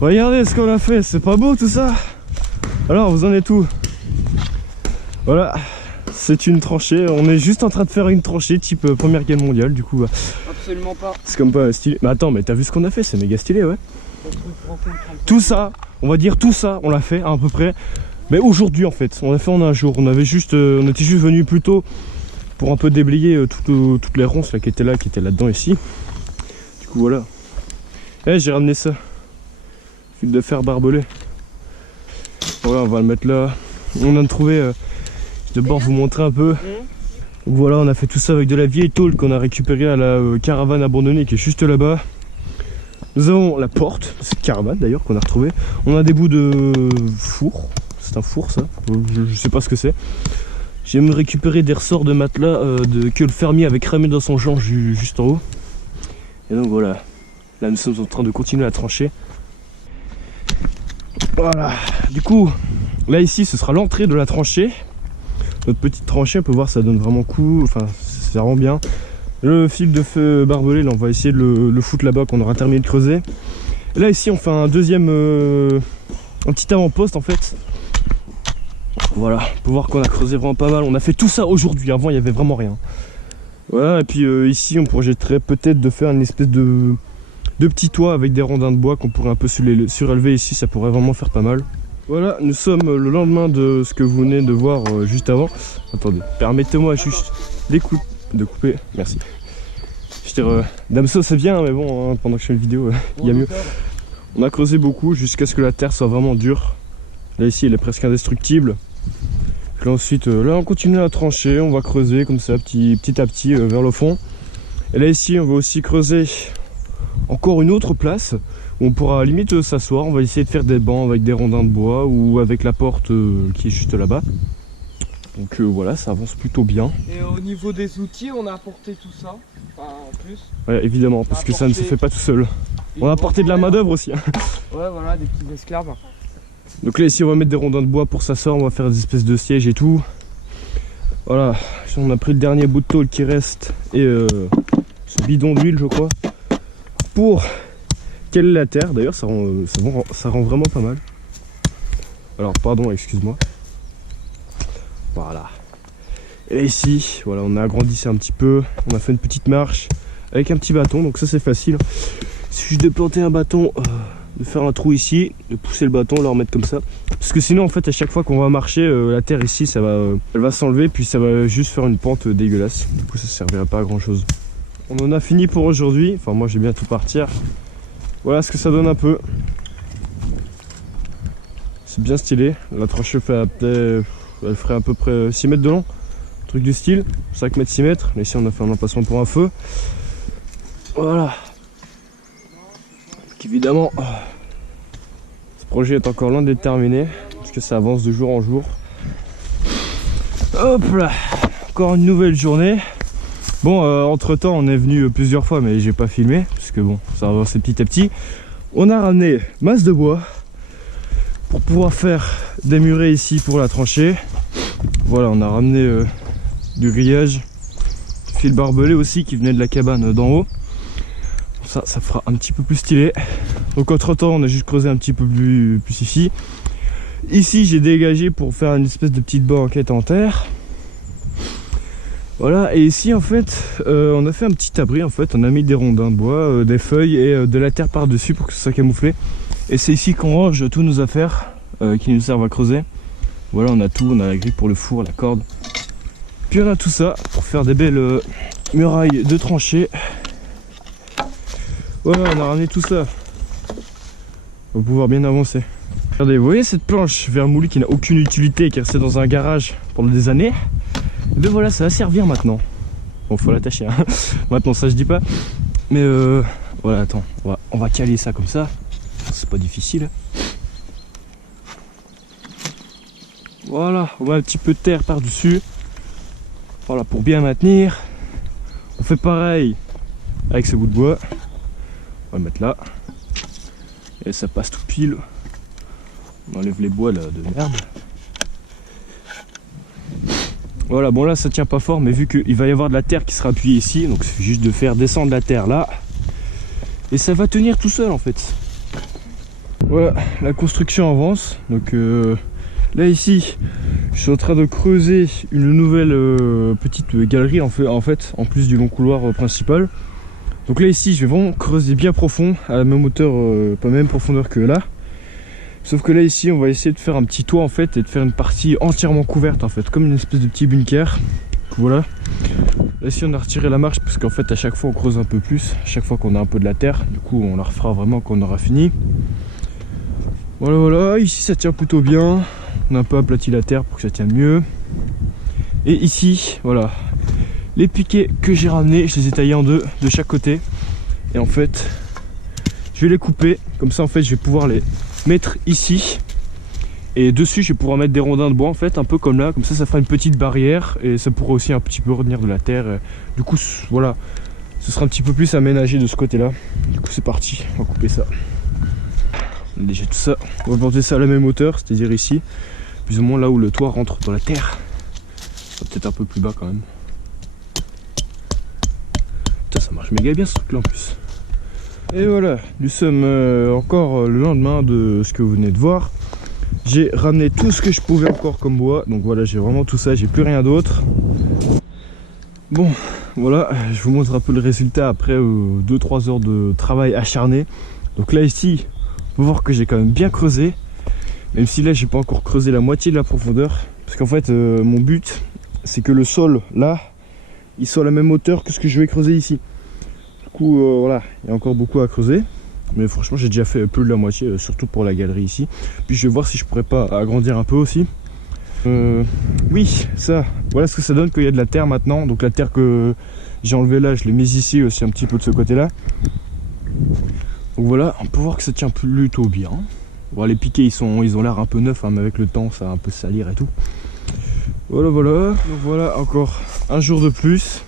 Regardez ce qu'on a fait, c'est pas beau tout ça? Alors vous en êtes où? Voilà, c'est une tranchée, on est juste en train de faire une tranchée type Première Guerre mondiale du coup. Absolument pas. C'est comme pas stylé. Mais attends, mais t'as vu ce qu'on a fait? C'est méga stylé, ouais. Tout ça, on va dire tout ça, on l'a fait à peu près. Mais aujourd'hui en fait, on l'a fait en un jour. On était juste venu plus tôt pour un peu déblayer toutes les ronces là, qui étaient là-dedans ici. Du coup voilà. Eh, j'ai ramené ça. Fil de fer barbelé. Voilà, on va le mettre là. On vient de trouver. Je vais d'abord vous montrer un peu. Donc voilà, on a fait tout ça avec de la vieille tôle qu'on a récupérée à la caravane abandonnée qui est juste là-bas. Nous avons la porte, cette caravane d'ailleurs qu'on a retrouvée. On a des bouts de four. C'est un four ça, je sais pas ce que c'est. J'ai même récupéré des ressorts de matelas que le fermier avait cramé dans son champ juste en haut. Et donc voilà, là nous sommes en train de continuer à trancher. Voilà, du coup, là ici ce sera l'entrée de la tranchée. Notre petite tranchée, on peut voir ça donne vraiment coup, enfin c'est vraiment bien. Le fil de feu barbelé, là on va essayer de le foutre là-bas qu'on aura terminé de creuser. Et là ici on fait un deuxième, un petit avant-poste en fait. Voilà, on peut voir qu'on a creusé vraiment pas mal. On a fait tout ça aujourd'hui, avant il n'y avait vraiment rien. Voilà, et puis ici on projetterait peut-être de faire une espèce de petit toit avec des rondins de bois qu'on pourrait un peu surélever ici, ça pourrait vraiment faire pas mal. Voilà, nous sommes le lendemain de ce que vous venez de voir juste avant. Attendez, permettez-moi juste de couper, merci. Je dirais, Damso c'est bien, mais bon, hein, pendant que je fais une vidéo, il y a mieux. On a creusé beaucoup jusqu'à ce que la terre soit vraiment dure. Là ici elle est presque indestructible. Puis ensuite là on continue à trancher, on va creuser comme ça petit à petit vers le fond. Et là ici on va aussi creuser encore une autre place où on pourra limite s'asseoir. On va essayer de faire des bancs avec des rondins de bois ou avec la porte qui est juste là-bas. Donc voilà, ça avance plutôt bien. Et au niveau des outils, on a apporté tout ça, enfin, en plus. Ouais, évidemment, parce que ça ne se fait pas tout seul. On a apporté de la main d'œuvre aussi. Ouais, voilà, des petits esclaves. Donc là ici on va mettre des rondins de bois pour s'asseoir, on va faire des espèces de sièges et tout. Voilà, on a pris le dernier bout de tôle qui reste et ce bidon d'huile je crois. Pour caler la terre, d'ailleurs ça rend vraiment pas mal. Alors pardon, excuse-moi. Voilà. Et ici, voilà, on a agrandi ça un petit peu. On a fait une petite marche avec un petit bâton, donc ça c'est facile. Il suffit juste de planter un bâton, de faire un trou ici, de pousser le bâton, le remettre comme ça. Parce que sinon en fait à chaque fois qu'on va marcher, la terre ici elle va s'enlever, puis ça va juste faire une pente dégueulasse. Du coup ça servira pas à grand chose. On en a fini pour aujourd'hui, enfin moi j'ai bientôt partir. Voilà ce que ça donne un peu. C'est bien stylé. La tranchée elle ferait à peu près 6 mètres de long. Truc du style, 5 mètres, 6 mètres. Mais ici on a fait un emplacement pour un feu. Voilà. Donc évidemment, ce projet est encore loin d'être terminé, parce que ça avance de jour en jour. Hop là, encore une nouvelle journée. Bon, entre temps on est venu plusieurs fois, mais j'ai pas filmé, parce que bon, ça avance petit à petit. On a ramené masse de bois pour pouvoir faire des murets ici pour la tranchée. Voilà, on a ramené du grillage, du fil barbelé aussi qui venait de la cabane d'en haut. Ça fera un petit peu plus stylé. Donc entre temps on a juste creusé un petit peu plus ici. Ici j'ai dégagé pour faire une espèce de petite banquette en terre. Voilà, et ici en fait on a fait un petit abri en fait. On a mis des rondins de bois, des feuilles et de la terre par dessus pour que ce soit camouflé. Et c'est ici qu'on range tous nos affaires qui nous servent à creuser. Voilà, on a tout, on a la grille pour le four, la corde. Puis on a tout ça pour faire des belles murailles de tranchées. Voilà, on a ramené tout ça. On va pouvoir bien avancer. Regardez, vous voyez cette planche vermoulue qui n'a aucune utilité et qui est restée dans un garage pendant des années. Et bien voilà, ça va servir maintenant. Bon, faut l'attacher, hein. Maintenant ça je dis pas. Mais voilà, attends, on va caler ça comme ça. C'est pas difficile. Voilà, on met un petit peu de terre par dessus. Voilà, pour bien maintenir. On fait pareil avec ce bout de bois. On va le mettre là. Et ça passe tout pile. On enlève les bois là de merde. Voilà, bon là ça tient pas fort, mais vu qu'il va y avoir de la terre qui sera appuyée ici, donc il suffit juste de faire descendre la terre là. Et ça va tenir tout seul en fait. Voilà, la construction avance. Donc là ici, je suis en train de creuser une nouvelle petite galerie en fait, en plus du long couloir principal. Donc là ici, je vais vraiment creuser bien profond, à la même hauteur, pas même profondeur que là. Sauf que là ici, on va essayer de faire un petit toit en fait et de faire une partie entièrement couverte en fait, comme une espèce de petit bunker. Voilà. Là ici, on a retiré la marche parce qu'en fait, à chaque fois, on creuse un peu plus, à chaque fois qu'on a un peu de la terre. Du coup, on la refera vraiment quand on aura fini. Voilà, voilà. Ici, ça tient plutôt bien. On a un peu aplati la terre pour que ça tienne mieux. Et ici, voilà, les piquets que j'ai ramenés, je les ai taillés en deux de chaque côté. Et en fait, je vais les couper. Comme ça, en fait, je vais pouvoir les mettre ici. Et dessus, je vais pouvoir mettre des rondins de bois, en fait, un peu comme là. Comme ça fera une petite barrière. Et ça pourra aussi un petit peu retenir de la terre. Du coup, voilà, ce sera un petit peu plus aménagé de ce côté-là. Du coup, c'est parti. On va couper ça. On a déjà tout ça. On va planter ça à la même hauteur, c'est-à-dire ici. Plus ou moins là où le toit rentre dans la terre. Peut-être un peu plus bas quand même. Putain, ça marche méga bien ce truc là en plus. Et voilà, nous sommes encore le lendemain de ce que vous venez de voir. J'ai ramené tout ce que je pouvais encore comme bois. Donc voilà, j'ai vraiment tout ça, j'ai plus rien d'autre. Bon, voilà, je vous montre un peu le résultat après 2-3 heures de travail acharné. Donc là ici, on peut voir que j'ai quand même bien creusé. Même si là j'ai pas encore creusé la moitié de la profondeur. Parce qu'en fait mon but c'est que le sol là il soit à la même hauteur que ce que je vais creuser ici. Du coup voilà, il y a encore beaucoup à creuser. Mais franchement j'ai déjà fait plus de la moitié, surtout pour la galerie ici. Puis je vais voir si je pourrais pas agrandir un peu aussi. Oui, ça, voilà ce que ça donne qu'il y a de la terre maintenant. Donc la terre que j'ai enlevée là, je l'ai mise ici aussi un petit peu de ce côté là. Donc voilà, on peut voir que ça tient plutôt bien. Bon, les piquets ils ont l'air un peu neufs, hein, mais avec le temps ça va un peu salir et tout. Voilà, voilà. Donc voilà, encore un jour de plus.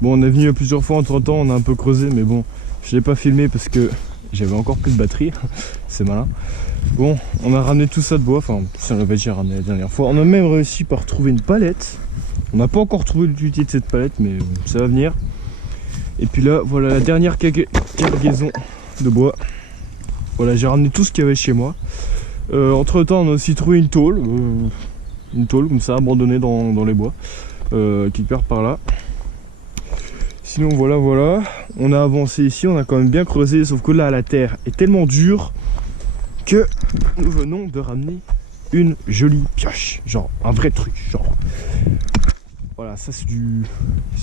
Bon, on est venu plusieurs fois entre temps, on a un peu creusé, mais bon, je l'ai pas filmé parce que j'avais encore plus de batterie. C'est malin. Bon, on a ramené tout ça de bois, enfin, ça on l'avait déjà ramené la dernière fois. On a même réussi par trouver une palette. On n'a pas encore trouvé l'utilité de cette palette, mais ça va venir. Et puis là, voilà la dernière cargaison de bois. Voilà, j'ai ramené tout ce qu'il y avait chez moi. Entre temps, on a aussi trouvé une tôle comme ça, abandonnée dans les bois, quelque part par là. Sinon, voilà, voilà. On a avancé ici, on a quand même bien creusé, sauf que là, la terre est tellement dure que nous venons de ramener une jolie pioche. Genre, un vrai truc, genre. Voilà, ça c'est du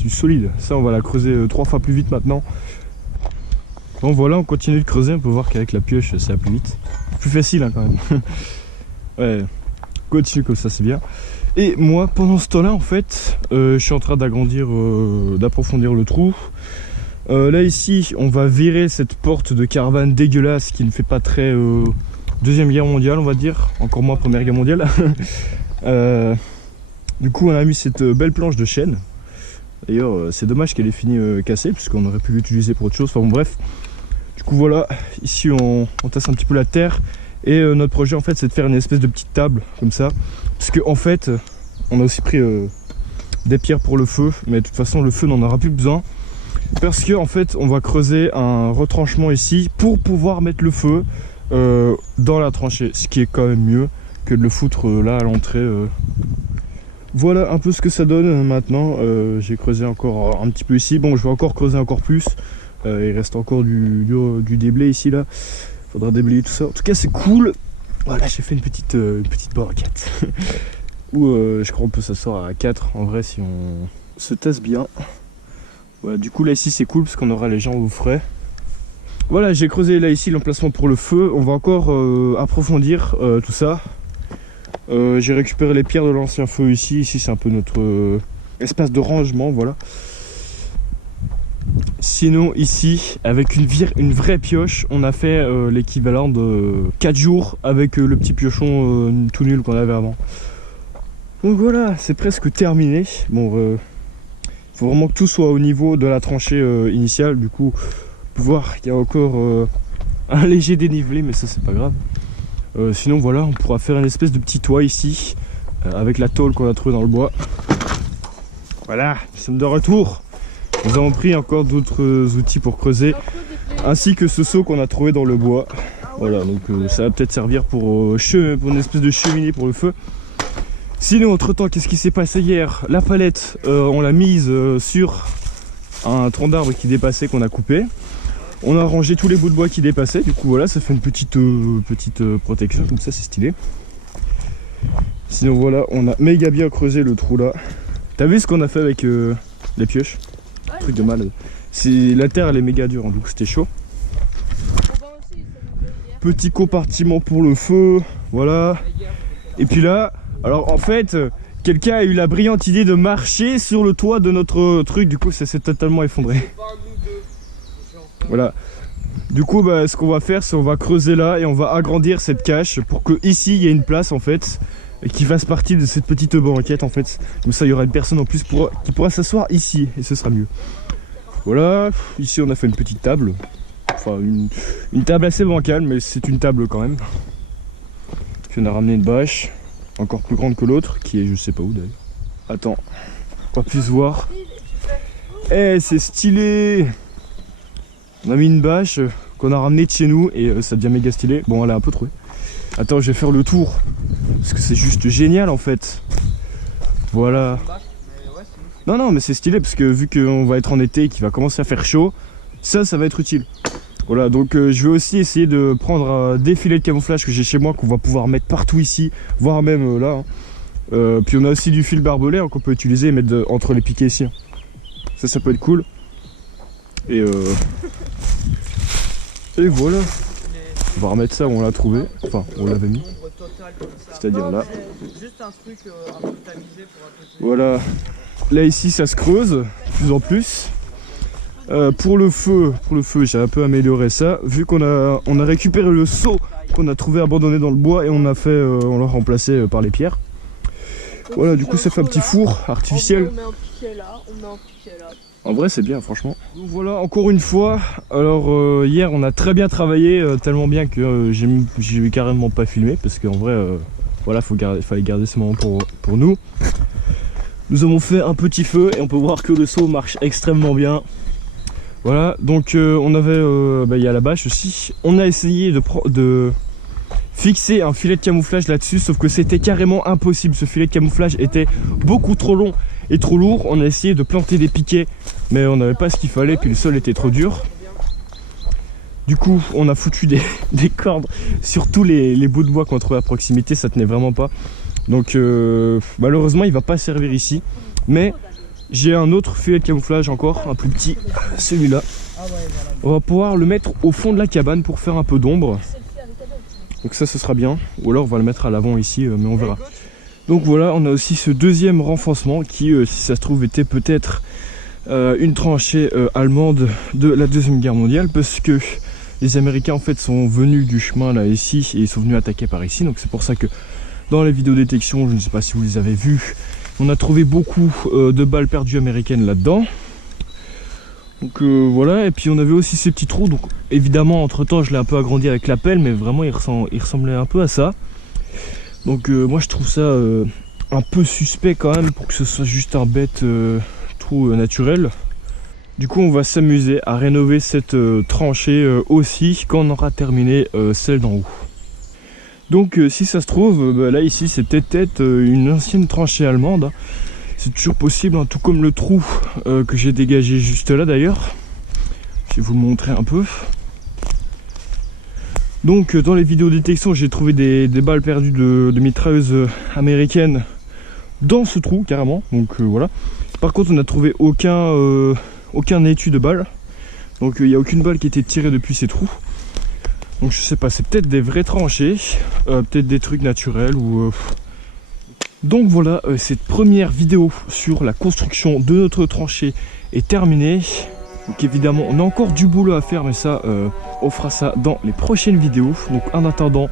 solide. Ça, on va la creuser 3 fois plus vite maintenant. Bon voilà, on continue de creuser, on peut voir qu'avec la pioche ça va plus vite. Plus facile hein, quand même. Ouais, continue comme ça, c'est bien. Et moi pendant ce temps là en fait, je suis en train d'agrandir, d'approfondir le trou. Là ici on va virer cette porte de caravane dégueulasse qui ne fait pas très Deuxième Guerre mondiale on va dire, encore moins Première Guerre mondiale. Du coup on a mis cette belle planche de chêne. D'ailleurs c'est dommage qu'elle ait fini cassée puisqu'on aurait pu l'utiliser pour autre chose, enfin bon bref. Du coup voilà, ici on tasse un petit peu la terre et notre projet en fait c'est de faire une espèce de petite table comme ça. Parce que en fait on a aussi pris des pierres pour le feu, mais de toute façon le feu n'en aura plus besoin. Parce que en fait on va creuser un retranchement ici pour pouvoir mettre le feu dans la tranchée. Ce qui est quand même mieux que de le foutre là à l'entrée. Voilà un peu ce que ça donne maintenant. J'ai creusé encore un petit peu ici. Bon, je vais encore creuser encore plus. Il reste encore du déblai ici là. Faudra déblayer tout ça. En tout cas c'est cool. Voilà, j'ai fait une petite banquette. Où je crois qu'on peut s'asseoir à 4 en vrai si on se tasse bien. Voilà, du coup là ici c'est cool parce qu'on aura les gens au frais. Voilà, j'ai creusé là ici l'emplacement pour le feu. On va encore approfondir tout ça. J'ai récupéré les pierres de l'ancien feu ici. Ici c'est un peu notre espace de rangement, voilà. Sinon ici, avec une vraie pioche, on a fait l'équivalent de 4 jours avec le petit piochon tout nul qu'on avait avant. Donc voilà, c'est presque terminé. Bon, faut vraiment que tout soit au niveau de la tranchée initiale. Du coup, on peut voir qu'il y a encore un léger dénivelé, mais ça c'est pas grave. Sinon voilà, on pourra faire une espèce de petit toit ici, avec la tôle qu'on a trouvée dans le bois. Voilà, nous sommes de retour. Nous avons pris encore d'autres outils pour creuser, ainsi que ce seau qu'on a trouvé dans le bois. Voilà, donc ça va peut-être servir pour une espèce de cheminée pour le feu. Sinon, entre temps, qu'est-ce qui s'est passé hier? La palette, on l'a mise sur un tronc d'arbre qui dépassait, qu'on a coupé. On a rangé tous les bouts de bois qui dépassaient. Du coup, voilà, ça fait une petite protection, comme ça, c'est stylé. Sinon, voilà, on a méga bien creusé le trou là. T'as vu ce qu'on a fait avec les pioches? Truc de malade. La terre, elle est méga dure, hein, donc c'était chaud. Petit compartiment pour le feu, voilà. Et puis là, alors en fait, quelqu'un a eu la brillante idée de marcher sur le toit de notre truc, du coup ça s'est totalement effondré. Voilà. Du coup, ce qu'on va faire, c'est on va creuser là et on va agrandir cette cache pour que ici il y ait une place en fait qui fasse partie de cette petite banquette en fait. Comme ça, il y aura une personne en plus qui pourra s'asseoir ici et ce sera mieux. Voilà. Ici, on a fait une petite table. Enfin, une table assez bancale, mais c'est une table quand même. Puis on a ramené une bâche, encore plus grande que l'autre, qui est je sais pas où d'ailleurs. Attends, on va plus voir. Eh, c'est stylé! On a mis une bâche qu'on a ramenée de chez nous et ça devient méga stylé. Bon, elle est un peu trouée. Attends, je vais faire le tour. Parce que c'est juste génial en fait. Voilà. Non, mais c'est stylé parce que vu qu'on va être en été et qu'il va commencer à faire chaud, ça va être utile. Voilà, donc je vais aussi essayer de prendre des filets de camouflage que j'ai chez moi, qu'on va pouvoir mettre partout ici, voire même là. Puis on a aussi du fil barbelé qu'on peut utiliser et mettre entre les piquets ici. Ça peut être cool. Et voilà. On va remettre ça où on l'a trouvé. Enfin, on l'avait mis. C'est-à-dire là. Voilà. Là ici ça se creuse de plus en plus. Pour le feu, j'ai un peu amélioré ça. Vu qu'on a récupéré le seau qu'on a trouvé abandonné dans le bois et on l'a remplacé par les pierres. Voilà, du coup ça fait un petit four artificiel. On met un piquet là, on met un piquet là. En vrai c'est bien franchement. Donc voilà, encore une fois. Alors hier on a très bien travaillé, tellement bien que j'ai carrément pas filmé parce qu'en vrai voilà, il fallait garder ce moment pour nous. Nous avons fait un petit feu et on peut voir que le seau marche extrêmement bien. Voilà, donc on avait, il y a la bâche aussi. On a essayé de fixer un filet de camouflage là-dessus, sauf que c'était carrément impossible. Ce filet de camouflage était beaucoup trop long et trop lourd. On a essayé de planter des piquets, mais on n'avait pas ce qu'il fallait, puis le sol était trop dur. Du coup, on a foutu des cordes sur tous les bouts de bois qu'on trouvait à proximité, ça tenait vraiment pas. Donc malheureusement, il va pas servir ici, mais j'ai un autre filet de camouflage encore, un plus petit, celui-là. On va pouvoir le mettre au fond de la cabane pour faire un peu d'ombre. Donc ça, ce sera bien. Ou alors on va le mettre à l'avant ici, mais on verra. Donc voilà, on a aussi ce deuxième renforcement qui, si ça se trouve, était peut-être une tranchée allemande de la Deuxième Guerre mondiale, parce que les Américains en fait sont venus du chemin là ici et ils sont venus attaquer par ici. Donc c'est pour ça que dans les vidéos détection, je ne sais pas si vous les avez vues, on a trouvé beaucoup de balles perdues américaines là-dedans. Donc voilà, et puis on avait aussi ces petits trous. Donc évidemment, entre temps, je l'ai un peu agrandi avec la pelle, mais vraiment il ressemblait un peu à ça. Donc moi je trouve ça un peu suspect quand même pour que ce soit juste un bête trou naturel. Du coup, on va s'amuser à rénover cette tranchée aussi quand on aura terminé celle d'en haut. Donc si ça se trouve, là ici c'est peut-être une ancienne tranchée allemande. C'est toujours possible, hein, tout comme le trou que j'ai dégagé juste là d'ailleurs. Je vais vous le montrer un peu. Donc dans les vidéos détection, j'ai trouvé des balles perdues de mitrailleuses américaines dans ce trou carrément. Donc voilà. Par contre, on n'a trouvé aucun étui de balles. Donc il n'y a aucune balle qui a été tirée depuis ces trous. Donc je sais pas, c'est peut-être des vraies tranchées, peut-être des trucs naturels ou... Donc voilà, cette première vidéo sur la construction de notre tranchée est terminée. Donc évidemment, on a encore du boulot à faire, mais ça, on fera ça dans les prochaines vidéos. Donc en attendant,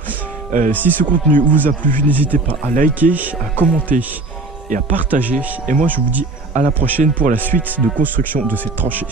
si ce contenu vous a plu, n'hésitez pas à liker, à commenter et à partager. Et moi, je vous dis à la prochaine pour la suite de construction de cette tranchée.